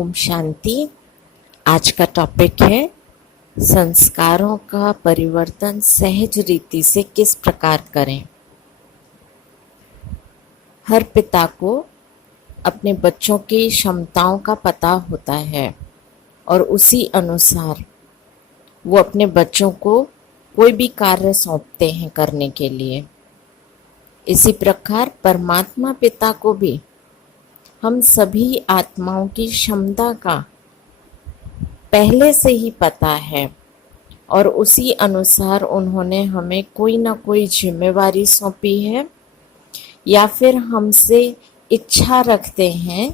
ओम शांति। आज का टॉपिक है संस्कारों का परिवर्तन सहज रीति से किस प्रकार करें। हर पिता को अपने बच्चों की क्षमताओं का पता होता है और उसी अनुसार वो अपने बच्चों को कोई भी कार्य सौंपते हैं करने के लिए। इसी प्रकार परमात्मा पिता को भी हम सभी आत्माओं की क्षमता का पहले से ही पता है और उसी अनुसार उन्होंने हमें कोई ना कोई जिम्मेवारी सौंपी है या फिर हमसे इच्छा रखते हैं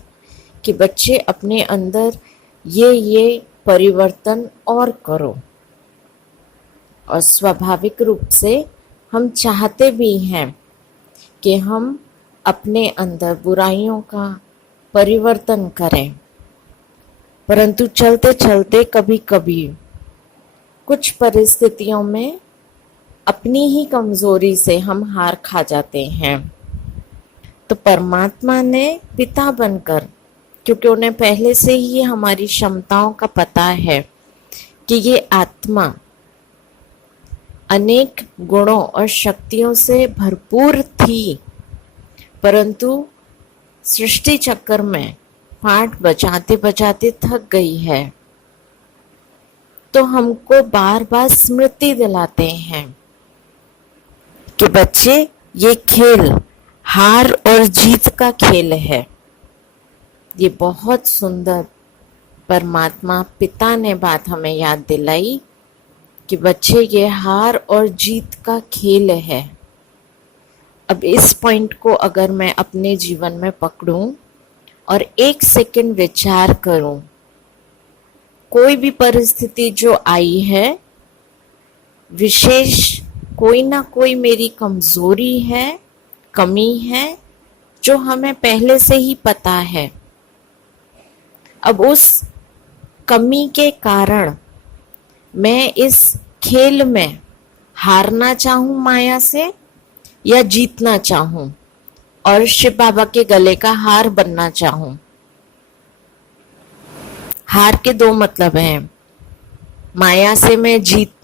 कि बच्चे अपने अंदर ये परिवर्तन और करो। और स्वाभाविक रूप से हम चाहते भी हैं कि हम अपने अंदर बुराइयों का परिवर्तन करें, परंतु चलते चलते कभी कभी कुछ परिस्थितियों में अपनी ही कमजोरी से हम हार खा जाते हैं। तो परमात्मा ने पिता बनकर, क्योंकि उन्हें पहले से ही हमारी क्षमताओं का पता है कि ये आत्मा अनेक गुणों और शक्तियों से भरपूर थी, परंतु सृष्टि चक्कर में पाठ बजाते बजाते थक गई है। तो हमको बार बार स्मृति दिलाते हैं कि बच्चे, ये खेल हार और जीत का खेल है। ये बहुत सुंदर परमात्मा पिता ने बात हमें याद दिलाई कि बच्चे, ये हार और जीत का खेल है। अब इस पॉइंट को अगर मैं अपने जीवन में पकड़ूं और एक सेकंड विचार करूं, कोई भी परिस्थिति जो आई है, विशेष कोई ना कोई मेरी कमजोरी है, कमी है, जो हमें पहले से ही पता है। अब उस कमी के कारण मैं इस खेल में हारना चाहूं माया से या जीतना चाहूं और शिव बाबा के गले का हार बनना चाहूं। हार के दो मतलब हैं, माया से मैं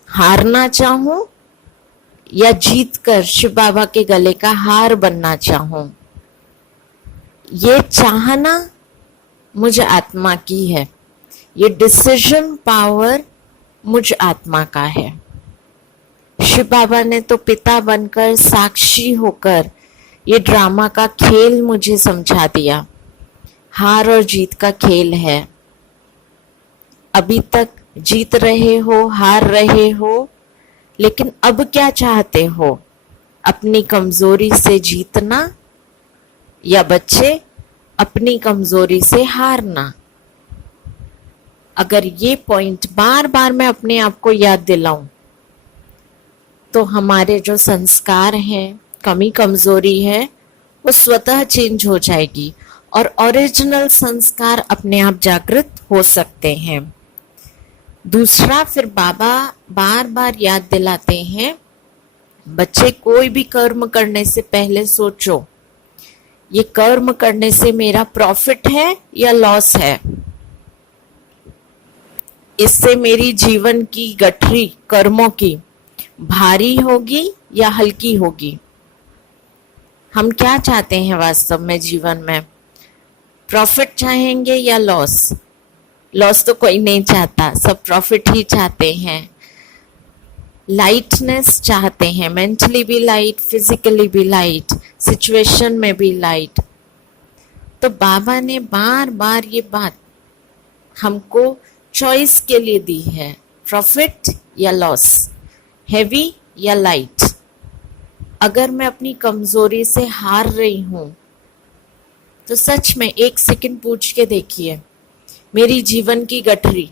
हारना चाहूं या जीत कर शिव बाबा के गले का हार बनना चाहूं। ये चाहना मुझ आत्मा की है, ये डिसीजन पावर मुझ आत्मा का है। शिव बाबा ने तो पिता बनकर, साक्षी होकर ये ड्रामा का खेल मुझे समझा दिया। हार और जीत का खेल है। अभी तक जीत रहे हो, हार रहे हो, लेकिन अब क्या चाहते हो? अपनी कमजोरी से जीतना या बच्चे अपनी कमजोरी से हारना? अगर ये पॉइंट बार बार मैं अपने आप को याद दिलाऊं तो हमारे जो संस्कार हैं, कमी कमजोरी है, वो स्वतः चेंज हो जाएगी और ओरिजिनल संस्कार अपने आप जागृत हो सकते हैं। दूसरा, फिर बाबा बार बार याद दिलाते हैं, बच्चे कोई भी कर्म करने से पहले सोचो, ये कर्म करने से मेरा प्रॉफिट है या लॉस है? इससे मेरी जीवन की गठरी कर्मों की भारी होगी या हल्की होगी? हम क्या चाहते हैं वास्तव में जीवन में? प्रॉफिट चाहेंगे या लॉस? लॉस तो कोई नहीं चाहता, सब प्रॉफिट ही चाहते हैं। लाइटनेस चाहते हैं, मेंटली भी लाइट, फिजिकली भी लाइट, सिचुएशन में भी लाइट। तो बाबा ने बार बार ये बात हमको चॉइस के लिए दी है, प्रॉफिट या लॉस, हैवी या लाइट। अगर मैं अपनी कमजोरी से हार रही हूं तो सच में एक सेकंड पूछ के देखिए, मेरी जीवन की गठरी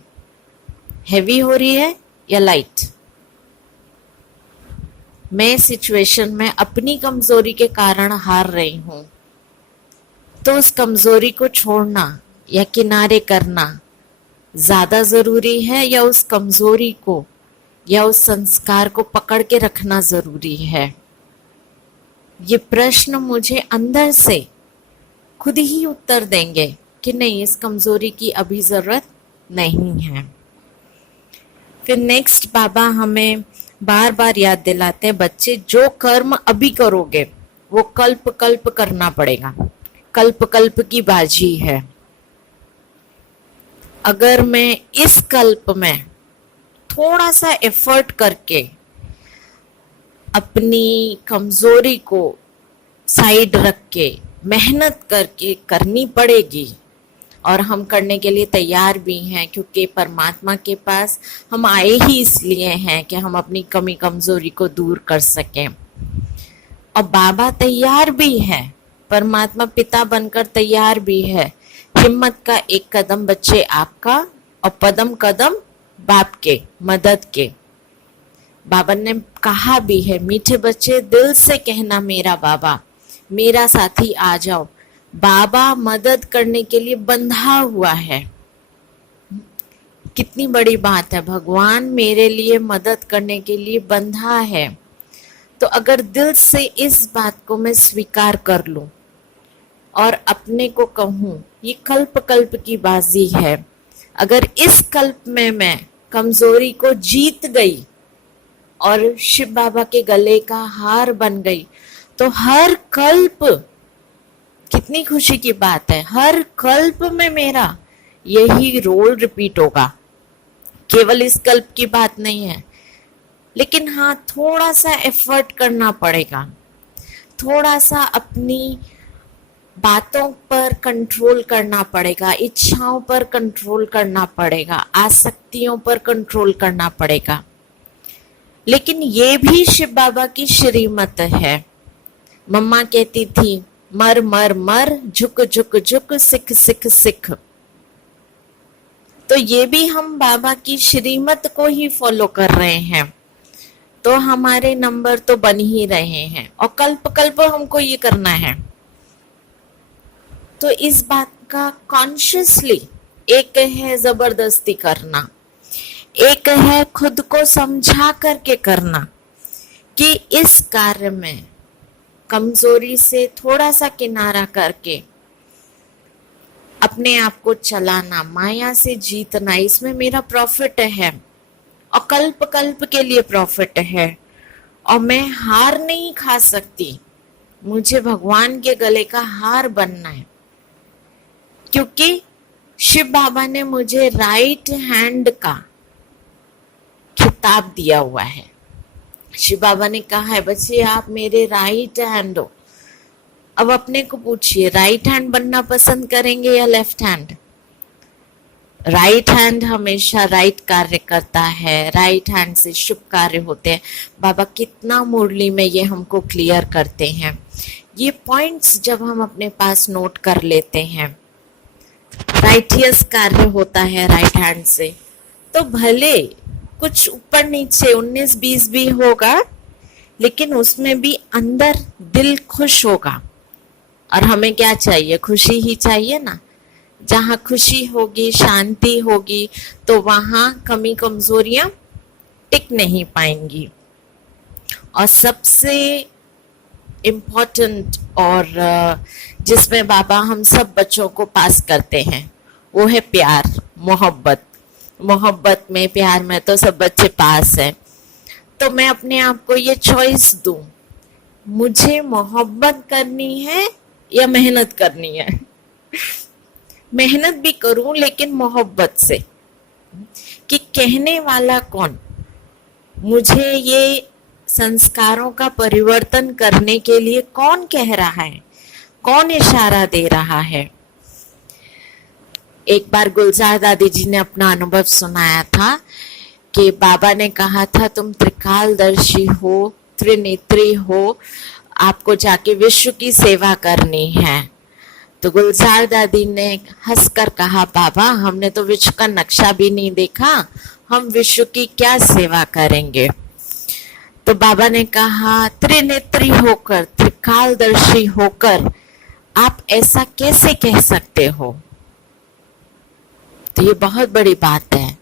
हैवी हो रही है या लाइट? मैं सिचुएशन में अपनी कमजोरी के कारण हार रही हूं, तो उस कमजोरी को छोड़ना या किनारे करना ज्यादा जरूरी है या उस कमजोरी को या उस संस्कार को पकड़ के रखना जरूरी है? ये प्रश्न मुझे अंदर से खुद ही उत्तर देंगे कि नहीं, इस कमजोरी की अभी जरूरत नहीं है। फिर नेक्स्ट बाबा हमें बार बार याद दिलाते हैं, बच्चे जो कर्म अभी करोगे वो कल्प कल्प करना पड़ेगा, कल्प कल्प की बाजी है। अगर मैं इस कल्प में थोड़ा सा एफर्ट करके अपनी कमजोरी को साइड रख के मेहनत करके करनी पड़ेगी, और हम करने के लिए तैयार भी हैं, क्योंकि परमात्मा के पास हम आए ही इसलिए हैं कि हम अपनी कमी कमजोरी को दूर कर सकें। और बाबा तैयार भी है, परमात्मा पिता बनकर तैयार भी है। हिम्मत का एक कदम बच्चे आपका, और कदम कदम बाप के मदद के। बाबा ने कहा भी है, मीठे बच्चे दिल से कहना मेरा बाबा, मेरा साथी आ जाओ। बाबा मदद करने के लिए बंधा हुआ है। कितनी बड़ी बात है, भगवान मेरे लिए मदद करने के लिए बंधा है। तो अगर दिल से इस बात को मैं स्वीकार कर लूं और अपने को कहूं, ये कल्प कल्प की बाजी है। अगर इस कल्प में मैं कमजोरी को जीत गई और शिव बाबा के गले का हार बन गई, तो हर कल्प, कितनी खुशी की बात है, हर कल्प में मेरा यही रोल रिपीट होगा। केवल इस कल्प की बात नहीं है, लेकिन हाँ, थोड़ा सा एफर्ट करना पड़ेगा, थोड़ा सा अपनी बातों पर कंट्रोल करना पड़ेगा, इच्छाओं पर कंट्रोल करना पड़ेगा, आसक्तियों पर कंट्रोल करना पड़ेगा। लेकिन ये भी शिव बाबा की श्रीमत है। मम्मा कहती थी, मर मर मर, झुक झुक झुक, सिख सिख सिख। तो ये भी हम बाबा की श्रीमत को ही फॉलो कर रहे हैं, तो हमारे नंबर तो बन ही रहे हैं, और कल्प कल्प हमको ये करना है। तो इस बात का कॉन्शियसली, एक है जबरदस्ती करना, एक है खुद को समझा करके करना, कि इस कार्य में कमजोरी से थोड़ा सा किनारा करके अपने आप को चलाना, माया से जीतना, इसमें मेरा प्रॉफिट है, और कल्प कल्प के लिए प्रॉफिट है। और मैं हार नहीं खा सकती, मुझे भगवान के गले का हार बनना है, क्योंकि शिव बाबा ने मुझे राइट हैंड का खिताब दिया हुआ है। शिव बाबा ने कहा है, बच्चे आप मेरे राइट हैंड हो। अब अपने को पूछिए, राइट हैंड बनना पसंद करेंगे या लेफ्ट हैंड? राइट हैंड हमेशा राइट कार्य करता है, राइट हैंड से शुभ कार्य होते हैं। बाबा कितना मुरली में ये हमको क्लियर करते हैं। ये पॉइंट्स जब हम अपने पास नोट कर लेते हैं, राइटियस कार्य होता है राइट हैंड से, तो भले कुछ ऊपर नीचे 19-20 भी होगा, लेकिन उसमें भी अंदर दिल खुश होगा। और हमें क्या चाहिए? खुशी ही चाहिए ना। जहाँ खुशी होगी, शांति होगी, तो वहाँ कमी कमजोरियां टिक नहीं पाएंगी। और सबसे इम्पोर्टेंट और जिसमें बाबा हम सब बच्चों को पास करते हैं, वो है प्यार, मोहब्बत। मोहब्बत में, प्यार में तो सब बच्चे पास हैं। तो मैं अपने आप को ये चॉइस दूं, मुझे मोहब्बत करनी है या मेहनत करनी है? मेहनत भी करूं, लेकिन मोहब्बत से, कि कहने वाला कौन, मुझे ये संस्कारों का परिवर्तन करने के लिए कौन कह रहा है, कौन इशारा दे रहा है। एक बार गुलजार दादी जी ने अपना अनुभव सुनाया था कि बाबा ने कहा था, तुम त्रिकालदर्शी हो, त्रिनेत्री हो, आपको जाके विश्व की सेवा करनी है। तो गुलजार दादी ने हंसकर कहा, बाबा हमने तो विश्व का नक्शा भी नहीं देखा, हम विश्व की क्या सेवा करेंगे। तो बाबा ने कहा, त्रिनेत्री होकर, त्रिकालदर्शी होकर आप ऐसा कैसे कह सकते हो? तो ये बहुत बड़ी बात है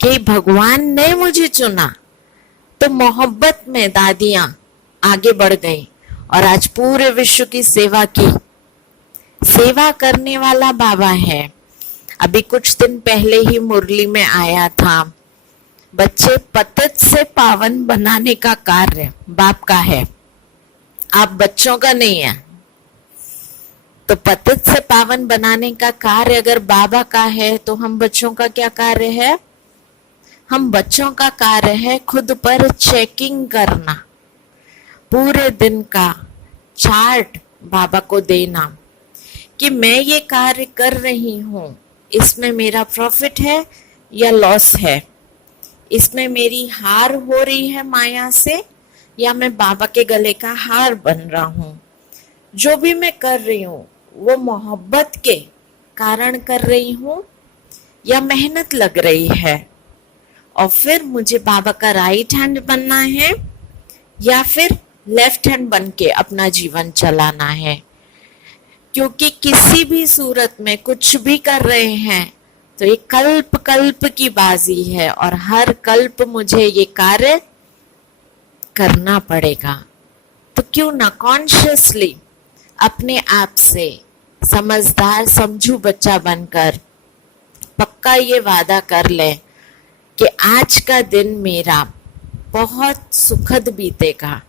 कि भगवान ने मुझे चुना। तो मोहब्बत में दादियां आगे बढ़ गई और आज पूरे विश्व की सेवा की। सेवा करने वाला बाबा है। अभी कुछ दिन पहले ही मुरली में आया था, बच्चे पतित से पावन बनाने का कार्य बाप का है, आप बच्चों का नहीं है। तो पतित से पावन बनाने का कार्य अगर बाबा का है तो हम बच्चों का क्या कार्य है? हम बच्चों का कार्य है खुद पर चेकिंग करना, पूरे दिन का चार्ट बाबा को देना कि मैं ये कार्य कर रही हूं, इसमें मेरा प्रॉफिट है या लॉस है, इसमें मेरी हार हो रही है माया से या मैं बाबा के गले का हार बन रहा हूं। जो भी मैं कर रही हूं वो मोहब्बत के कारण कर रही हूं या मेहनत लग रही है, और फिर मुझे बाबा का राइट हैंड बनना है या फिर लेफ्ट हैंड बन के अपना जीवन चलाना है। क्योंकि किसी भी सूरत में कुछ भी कर रहे हैं तो ये कल्प कल्प की बाजी है, और हर कल्प मुझे ये कार्य करना पड़ेगा। तो क्यों ना कॉन्शियसली अपने आप से समझदार समझू बच्चा बनकर पक्का ये वादा कर ले कि आज का दिन मेरा बहुत सुखद बीतेगा,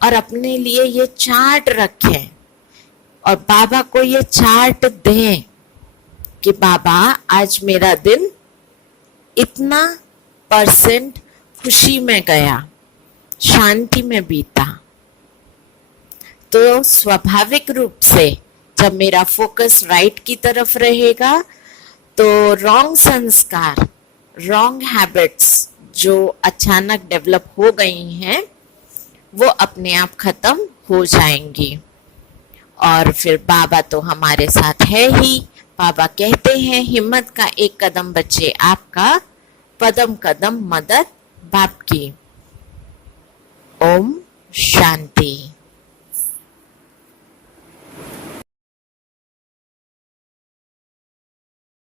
और अपने लिए ये चार्ट रखें और बाबा को ये चार्ट दें कि बाबा आज मेरा दिन इतना % खुशी में गया, शांति में बीता। तो स्वाभाविक रूप से जब मेरा फोकस राइट की तरफ रहेगा तो रॉन्ग संस्कार, रॉन्ग हैबिट्स जो अचानक डेवलप हो गई हैं वो अपने आप खत्म हो जाएंगी। और फिर बाबा तो हमारे साथ है ही। बाबा कहते हैं हिम्मत का एक कदम बच्चे आपका, पदम कदम मदद बाप की। ओम